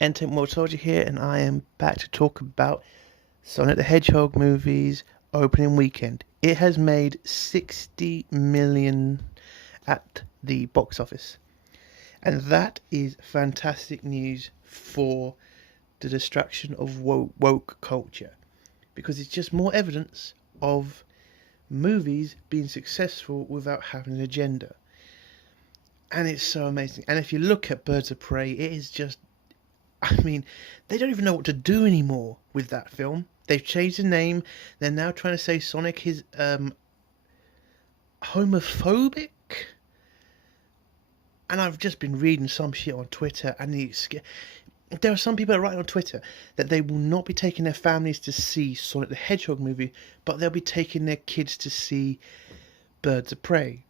Entertainment World Soldier here, and I am back to talk about Sonic the Hedgehog movies opening weekend. It has made 60 million at the box office, and that is fantastic news for the destruction of woke culture, because it's just more evidence of movies being successful without having an agenda. And it's so amazing. And if you look at Birds of Prey, it is just, I mean, they don't even know what to do anymore with that film. They've changed the name. They're now trying to say Sonic is homophobic. And I've just been reading some shit on Twitter, and there are some people that write on Twitter that they will not be taking their families to see Sonic the Hedgehog movie, but they'll be taking their kids to see Birds of Prey.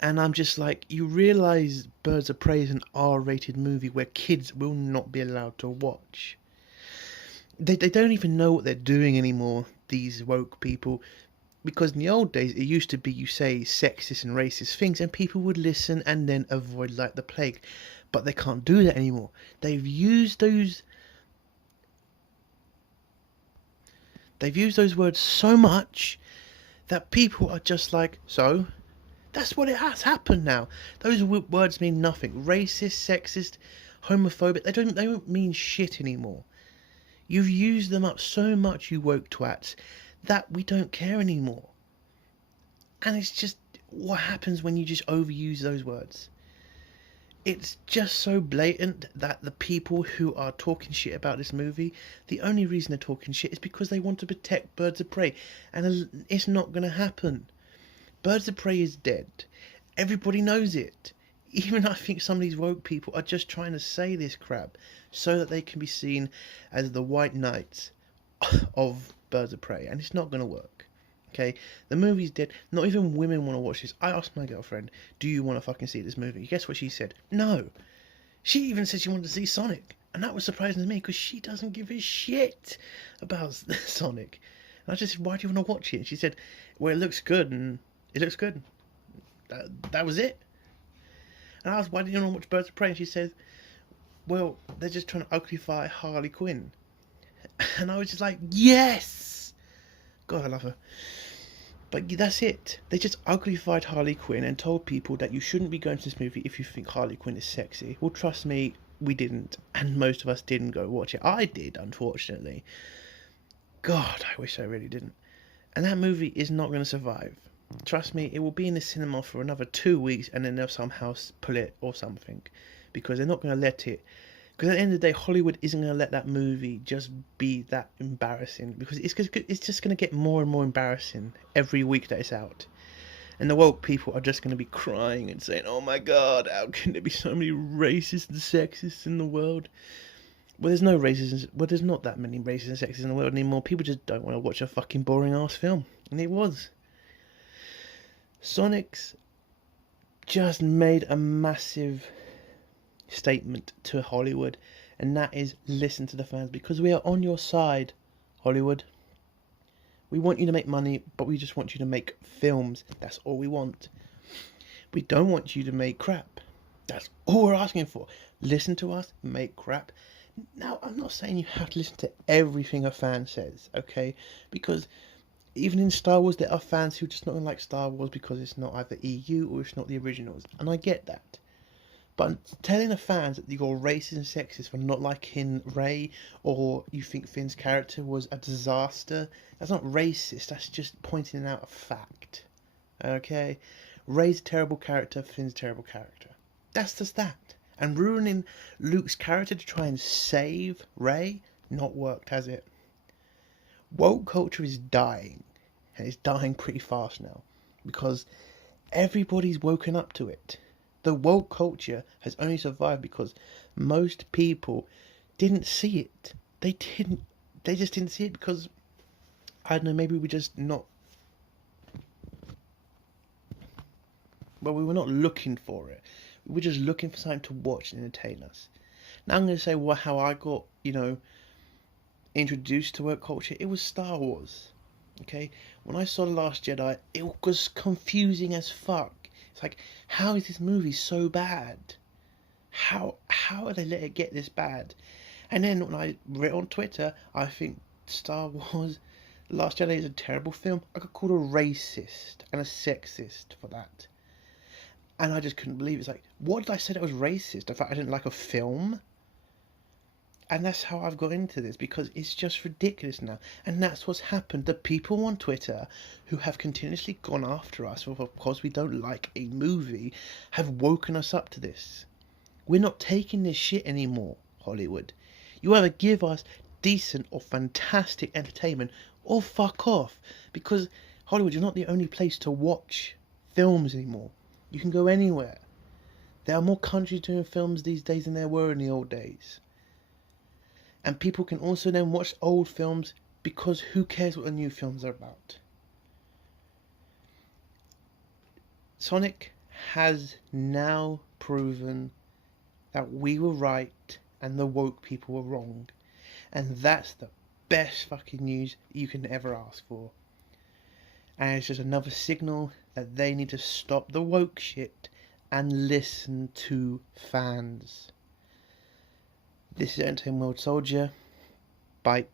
And I'm just like, you realise Birds of Prey is an R-rated movie where kids will not be allowed to watch. They don't even know what they're doing anymore, these woke people. Because in the old days, it used to be you say sexist and racist things and people would listen and then avoid like the plague. But they can't do that anymore. They've used those words so much that people are just like, so? That's what it has happened now. Those words mean nothing. Racist, sexist, homophobic, they don't mean shit anymore. You've used them up so much, you woke twats, that we don't care anymore. And it's just what happens when you just overuse those words. It's just so blatant that the people who are talking shit about this movie, the only reason they're talking shit is because they want to protect Birds of Prey. And it's not going to happen. Birds of Prey is dead. Everybody knows it. Even I think some of these woke people are just trying to say this crap so that they can be seen as the white knights of Birds of Prey. And it's not going to work. Okay? The movie's dead. Not even women want to watch this. I asked my girlfriend, do you want to fucking see this movie? Guess what she said? No. She even said she wanted to see Sonic. And that was surprising to me because she doesn't give a shit about Sonic. And I just said, why do you want to watch it? And she said, well, it looks good and it looks good. That was it. And I asked, why do you want to watch Birds of Prey? And she said, well, they're just trying to uglify Harley Quinn. And I was just like, yes! God, I love her. But that's it. They just uglified Harley Quinn and told people that you shouldn't be going to this movie if you think Harley Quinn is sexy. Well, trust me, we didn't. And most of us didn't go watch it. I did, unfortunately. God, I wish I really didn't. And that movie is not going to survive. Trust me, it will be in the cinema for another 2 weeks and then they'll somehow pull it or something. Because they're not going to let it. Because at the end of the day, Hollywood isn't going to let that movie just be that embarrassing. Because it's just going to get more and more embarrassing every week that it's out. And the woke people are just going to be crying and saying, oh my god, how can there be so many racists and sexists in the world? Well, there's no racism. Well, there's not that many racists and sexists in the world anymore. People just don't want to watch a fucking boring ass film. And it was. Sonic's just made a massive statement to Hollywood, and that is listen to the fans because we are on your side, Hollywood. We want you to make money, but we just want you to make films. That's all we want. We don't want you to make crap. That's all we're asking for. Listen to us, make crap. Now, I'm not saying you have to listen to everything a fan says, okay? Because even in Star Wars, there are fans who just not like Star Wars because it's not either EU or it's not the originals. And I get that. But telling the fans that you're racist and sexist for not liking Rey or you think Finn's character was a disaster, that's not racist. That's just pointing out a fact. Okay? Rey's a terrible character, Finn's a terrible character. That's just that. And ruining Luke's character to try and save Rey, not worked, has it? Woke culture is dying. And it's dying pretty fast now. Because everybody's woken up to it. The woke culture has only survived because most people didn't see it. They just didn't see it because, I don't know, maybe we just not... Well, we were not looking for it. We were just looking for something to watch and entertain us. Now I'm going to say how I got, introduced to woke culture. It was Star Wars. Okay? When I saw The Last Jedi, it was confusing as fuck. It's like, how is this movie so bad? How they let it get this bad? And then when I read on Twitter, I think Star Wars The Last Jedi is a terrible film. I got called a racist and a sexist for that. And I just couldn't believe it. It's like, what did I say that was racist? The fact I didn't like a film? And that's how I've got into this, because it's just ridiculous now. And that's what's happened. The people on Twitter who have continuously gone after us because we don't like a movie have woken us up to this. We're not taking this shit anymore, Hollywood. You either give us decent or fantastic entertainment or fuck off. Because Hollywood, you're not the only place to watch films anymore. You can go anywhere. There are more countries doing films these days than there were in the old days. And people can also then watch old films, because who cares what the new films are about? Sonic has now proven that we were right and the woke people were wrong. And that's the best fucking news you can ever ask for. And it's just another signal that they need to stop the woke shit and listen to fans. This is Entertainment World Soldier. Bye.